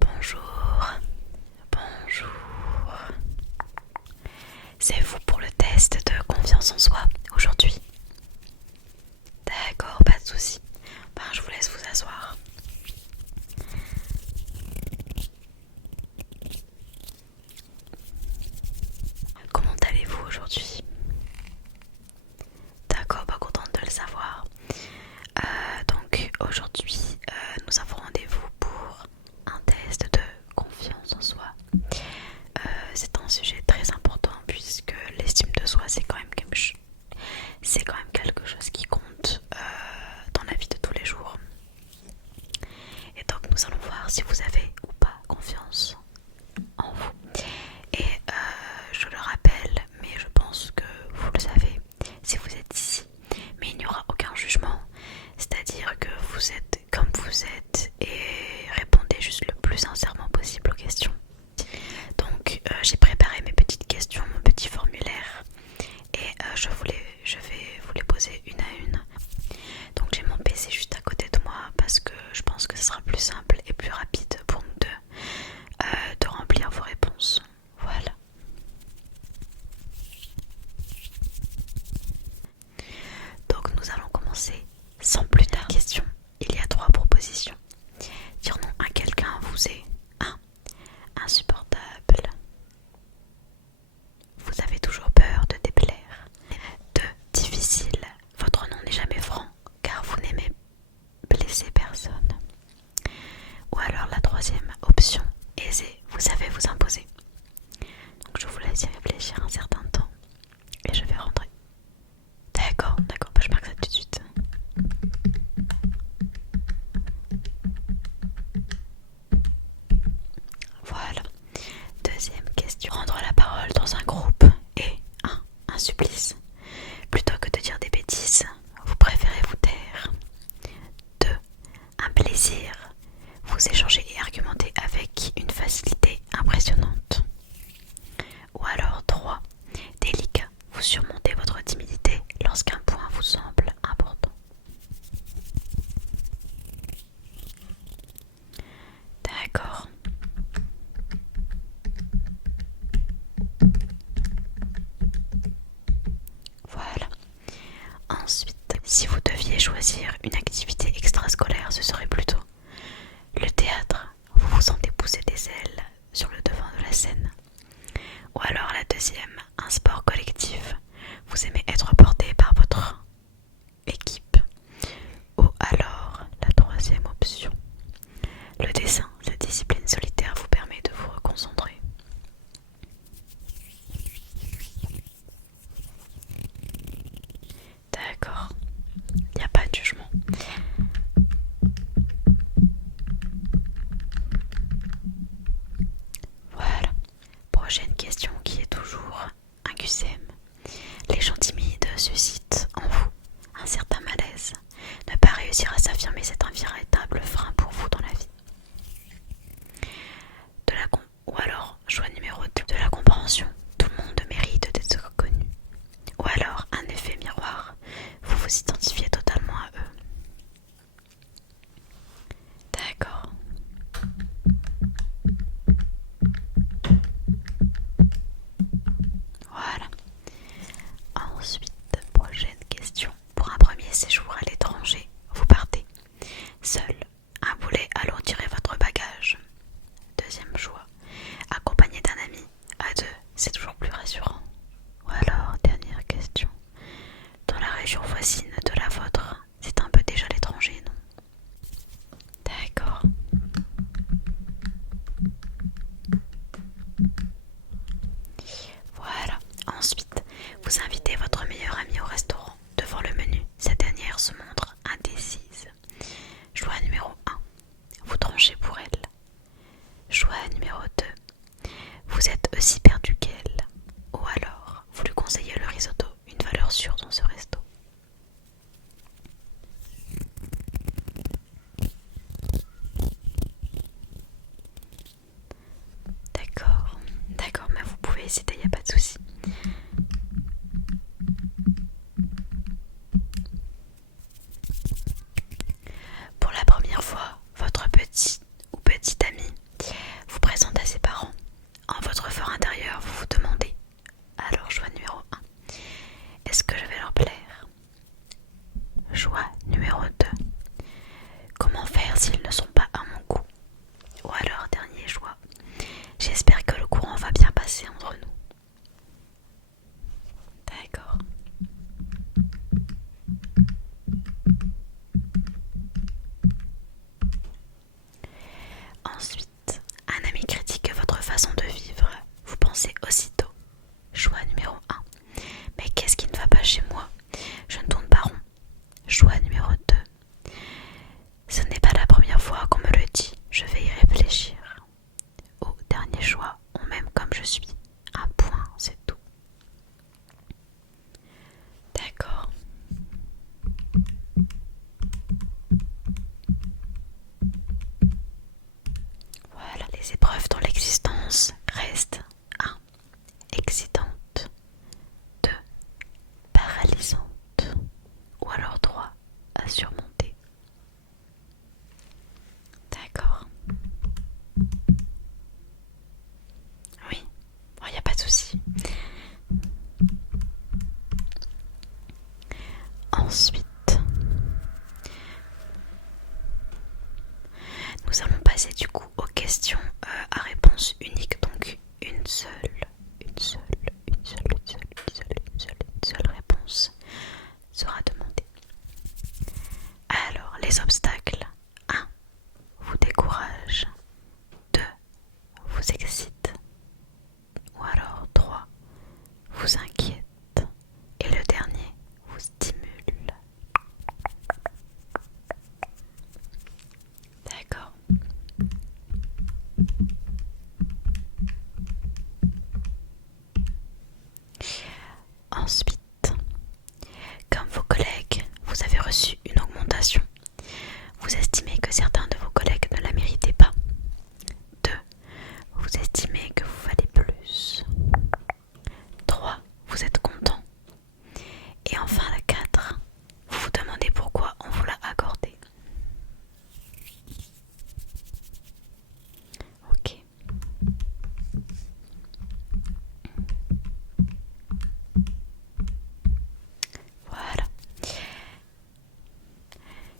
Bonjour, bonjour. C'est vous pour le test de confiance en soi aujourd'hui? D'accord, pas de souci. Je vous laisse vous asseoir. Comment allez-vous aujourd'hui? D'accord, contente de le savoir. Donc aujourd'hui, nous avons rendez-vous pour un test de confiance en soi. C'est un sujet très important puisque l'estime de soi c'est quand même quelque chose qui compte dans la vie de tous les jours. Et donc nous allons voir si vous avez ou pas confiance en vous. Et je le rappelle, mais je pense que vous le savez si vous êtes ici, mais il n'y aura aucun jugement, c'est-à-dire que vous êtes comme vous êtes et répondez juste le plus sincèrement possible aux questions. Donc j'ai préparé mes petites questions, mon petit formulaire et je vais vous les poser une à une. Donc j'ai mon PC juste à côté de moi parce que je pense que ce sera plus simple et plus rapide pour nous deux de remplir vos réponses. Voilà. Donc nous allons commencer sans plus tarder. Question. Il y a 3 propositions. Dire non à quelqu'un vous est 1. Insupportable. Vous avez toujours peur de déplaire. 2. Difficile. Votre nom n'est jamais franc car vous n'aimez blesser personne. Ou alors la 3e option, aisée. Vous savez vous imposer. Donc je vous laisse y réfléchir un certain temps et je vais rentrer. D'accord, je marque ça tout de suite. Voilà. 2e question. Prendre la parole dans un groupe est 1. Un supplice. Plutôt que de dire des bêtises, vous préférez vous taire. 2. Un plaisir. Vous échangez et argumentez avec une facilité impressionnante. Ou alors 3. Délicat. Vous surmontez votre timidité lorsqu'un point vous semble important. D'accord. Voilà. Ensuite, si vous deviez choisir une activité extrascolaire, ce serait plutôt le théâtre. Vous vous sentez pousser des ailes sur le devant de la scène. Ou alors la 2e, un sport collectif. Vous aimez être porté par votre équipe. Ou alors la 3e option, le dessin. Cette discipline solitaire vous permet de vous reconcentrer. D'accord, il n'y a pas de jugement. Voilà. Prochaine question qui est toujours un QCM. Les gens timides suscitent en vous un certain malaise. Ne pas réussir à s'affirmer, c'est un véritable frein pour vous dans la vie. Ou alors, choix numéro 2, de la compréhension. Tout le monde mérite d'être reconnu. Ou alors, un effet miroir. Vous vous identifiez totalement à eux. D'accord. Voilà. Ensuite, prochaine question. Pour un premier séjour à l'étranger, vous partez seul. Un boulet alourdirait votre bagage. 2e choix. Accompagné d'un ami. À 2, c'est toujours plus rassurant. Ou alors, dernière question. Dans la région voisine de la vôtre, c'est un peu déjà l'étranger, non? D'accord. Voilà. Ensuite, vous invitez votre meilleure amie au restaurant. Devant le menu, cette dernière se montre indécise. Choix numéro 1. Vous tranchez pour elle. Choix numéro 2. Vous êtes aussi perdu qu'elle. Ou alors, vous lui conseillez le risotto, une valeur sûre dans ce resto. D'accord, mais vous pouvez hésiter, il n'y a pas de souci. Est-ce que je vais leur plaire? Choix numéro 2. Comment faire s'ils ne sont pas à mon goût? Ou alors, dernier choix. J'espère que le courant va bien passer entre nous. D'accord. Ensuite, un ami critique votre façon de vivre. Vous pensez aussitôt. Choix numéro 1. Mais qu'est-ce qui ne va pas chez moi? Je ne tourne pas rond. Choix numéro 2. Ce n'est pas la première fois qu'on me le dit. Je vais y réfléchir. Au dernier choix, on m'aime comme je suis. Un point, c'est tout. D'accord. Voilà, les épreuves dans l'existence restent 1. Excitantes, 2. Paralysantes, ou alors 3. À surmonter. D'accord. Oui, bon, y a pas de souci. Ensuite, nous allons passer du coup aux questions à réponse unique, donc une seule réponse sera demandée. Alors, les obstacles. 1. Vous décourage. 2. Vous excite. Ou alors 3. Vous inquiète. Et le dernier vous stimule. D'accord. Ensuite, comme vos collègues, vous avez reçu une augmentation. Vous estimez que certains de vos collègues ne la méritaient pas. 2. Vous estimez que vous valez plus. 3. Vous êtes content. Et enfin la 4. Vous vous demandez pourquoi on vous l'a accordé. Ok. Voilà.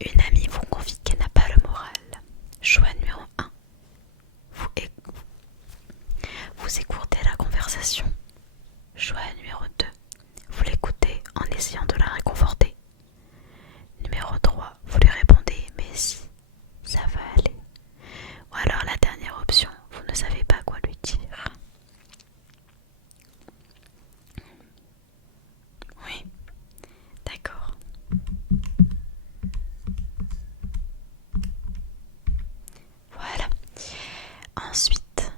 Une amie vous confie qu'elle n'a pas le moral. Choix numéro 1. Vous écoutez la conversation. Choix numéro 2. Vous l'écoutez en essayant de la réconforter. Numéro 3. Vous lui répondez mais si, ça va aller. Ou alors la dernière option, vous ne savez pas quoi lui dire. Oui, d'accord. Voilà. Ensuite,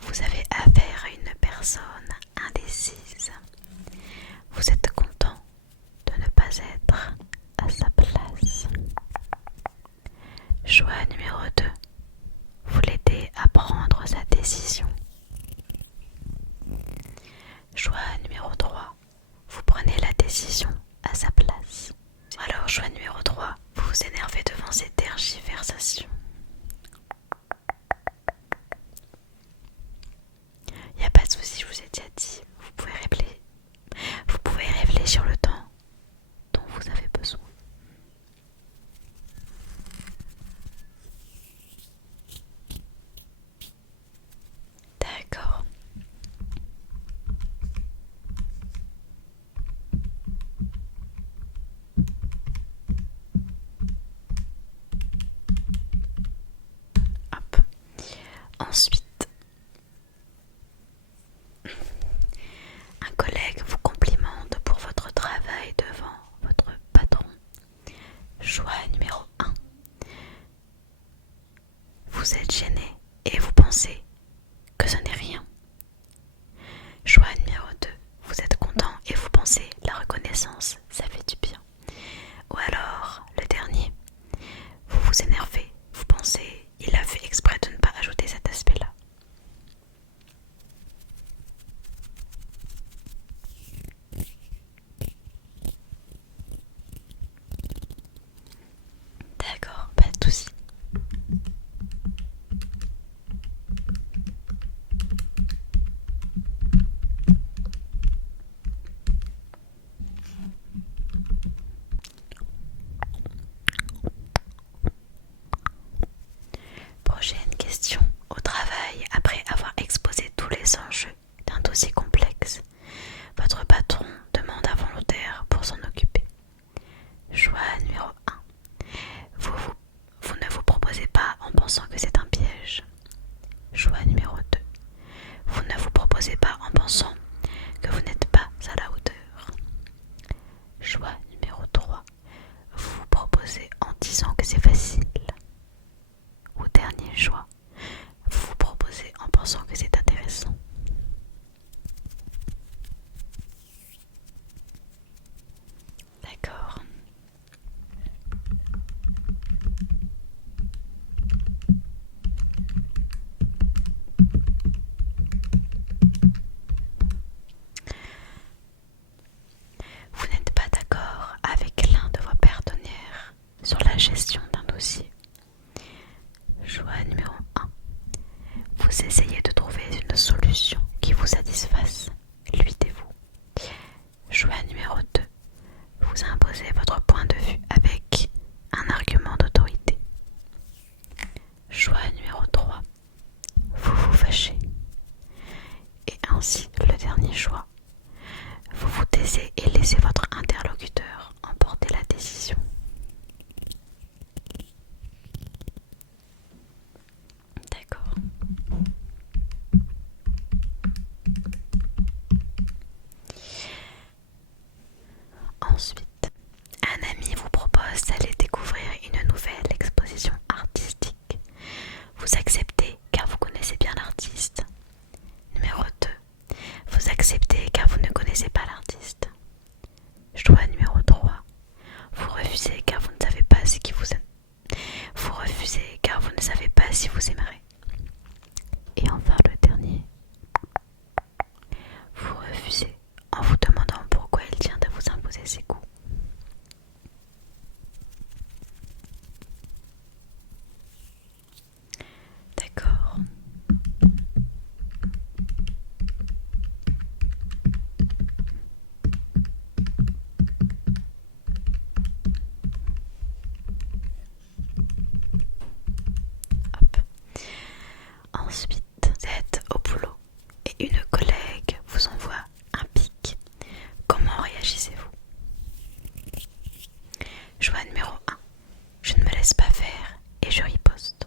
vous avez affaire à une personne indécise. Vous êtes content de ne pas être à sa place. Choix numéro 2. Vous l'aidez à prendre sa décision. Choix numéro 3. Vous prenez la décision à sa place. Alors choix numéro 3. Vous vous énervez devant ces tergiversations. Il n'y a pas de souci, je vous ai déjà dit. Vous pouvez réfléchir le temps dont vous avez besoin. D'accord. Hop. Ensuite, un collègue vous complimente pour votre travail devant votre patron. Choix numéro 1. Vous êtes gêné et vous pensez que ce n'est rien. Choix numéro 2. Vous êtes content et vous pensez la reconnaissance, ça fait du bien. Ou alors, le dernier, vous vous énervez, vous pensez il a fait exprès de ne pas ajouter cet aspect-là. D'accord, pas de souci. laissez votre interlocuteur emporter la décision. D'accord. Ensuite, un ami vous propose d'aller découvrir une nouvelle exposition artistique. Vous acceptez car vous connaissez bien l'artiste. Numéro 2. Vous acceptez car vous ne connaissez pas l'artiste. Choix numéro 3. Vous refusez car vous ne savez pas ce qui vous aime. Vous refusez car vous ne savez pas si vous aimerez. Et enfin le dernier. Vous refusez en vous demandant pourquoi il tient à vous imposer ses goûts. D'accord. Hop. Ensuite, vous êtes au boulot et une collègue vous envoie un pic. Comment réagissez-vous? Choix numéro 1. Je ne me laisse pas faire et je riposte.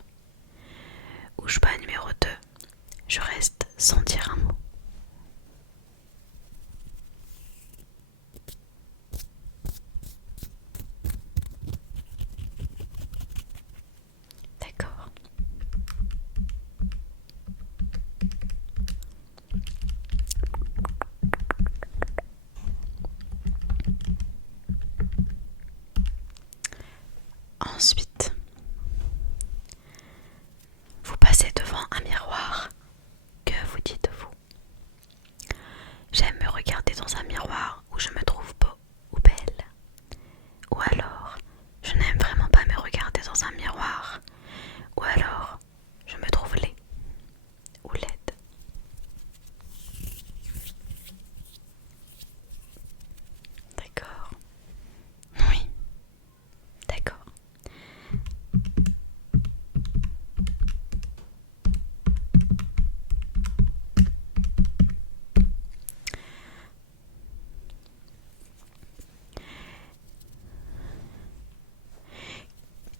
Ou choix numéro 2. Je reste sans dire un mot. D'accord. Ensuite, vous passez devant un miroir. Que vous dites-vous? J'aime me regarder dans un miroir où je me trouve beau ou belle. Ou alors, je n'aime vraiment pas me regarder dans un miroir. Ou alors, je me trouve laid ou laide. D'accord. Oui. D'accord.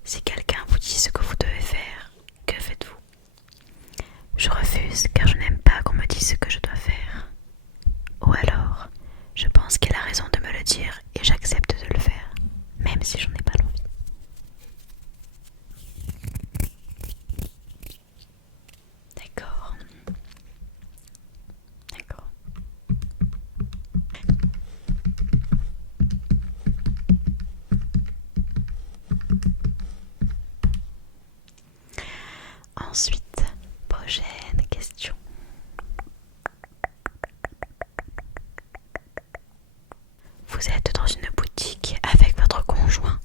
Si quelqu'un vous dit ce que vous devez faire, que faites-vous? Je refuse car je n'aime pas qu'on me dise ce que je dois faire. Ou alors, je pense qu'il a raison de me le dire et j'accepte de le faire, même si j'en ai pas l'envie. D'accord. D'accord. Ensuite, prochaine question. Vous êtes dans une boutique avec votre conjoint.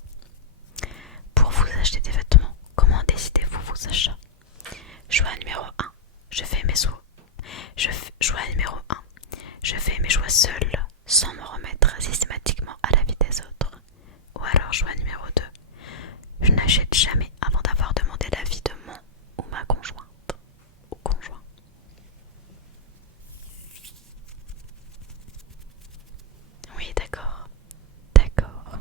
Pour vous acheter des vêtements, comment décidez-vous vos achats? Choix numéro 1. Choix numéro 1. Je fais mes choix seul, sans me remettre systématiquement à l'avis des autres. Ou alors choix numéro 2. Je n'achète jamais avant d'avoir demandé l'avis de mon ou ma conjointe ou conjoint. Oui, d'accord. D'accord.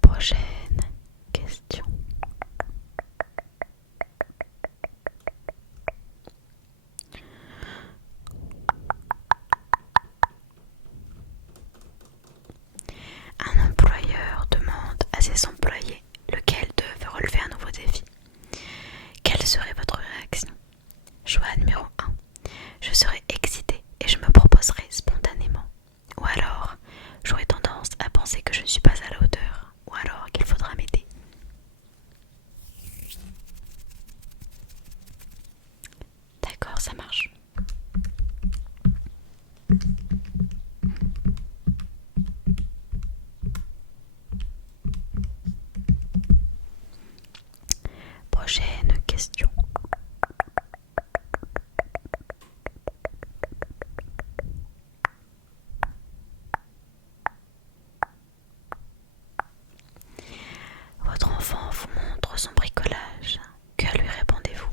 Prochaine question. Un employeur demande à ses employés lequel d'eux veut relever un nouveau défi. Quelle serait votre réaction? Choix numéro 1. Je serais excitée et je me proposerais spontanément. Ou alors, j'aurais tendance à penser que je ne suis pas à la hauteur. Ou alors qu'il faudra m'aider. D'accord, ça marche. Prochaine question. Votre enfant vous montre son bricolage. Que lui répondez-vous?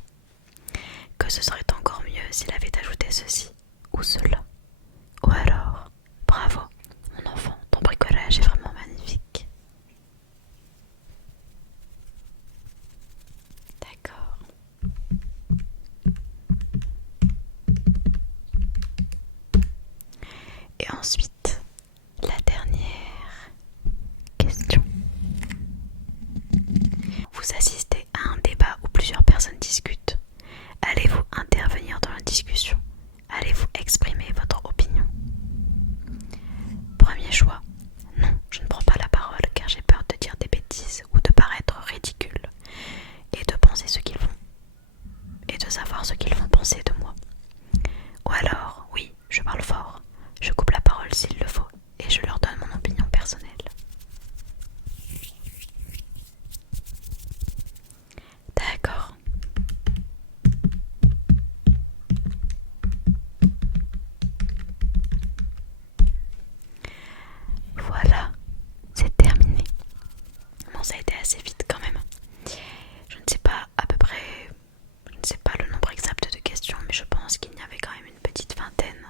ne sais pas le nombre exact de questions, mais je pense qu'il y avait quand même une petite vingtaine.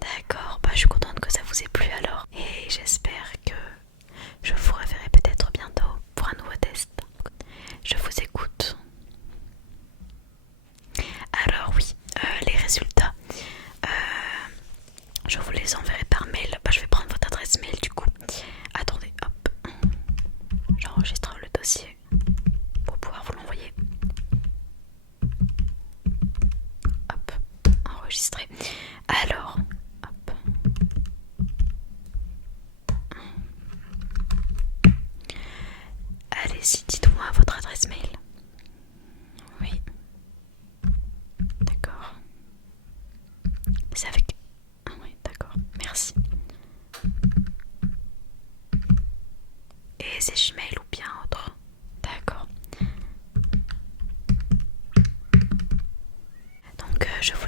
D'accord, bah je suis contente que ça vous ait plu alors. Et j'espère que je vous reverrai peut-être bientôt pour un nouveau test. Je vous écoute. Alors oui, les résultats, je vous les enverrai par mail. Bah, je vais prendre votre adresse mail du coup. Attendez, hop, j'enregistre le dossier pour pouvoir vous l'envoyer. Hop, enregistré. Alors, hop. Allez-y, dites-moi votre adresse mail. Oui. D'accord. C'est avec... Ah oui, d'accord. Merci. Et c'est Gmail ou bien autre? D'accord. Donc je vous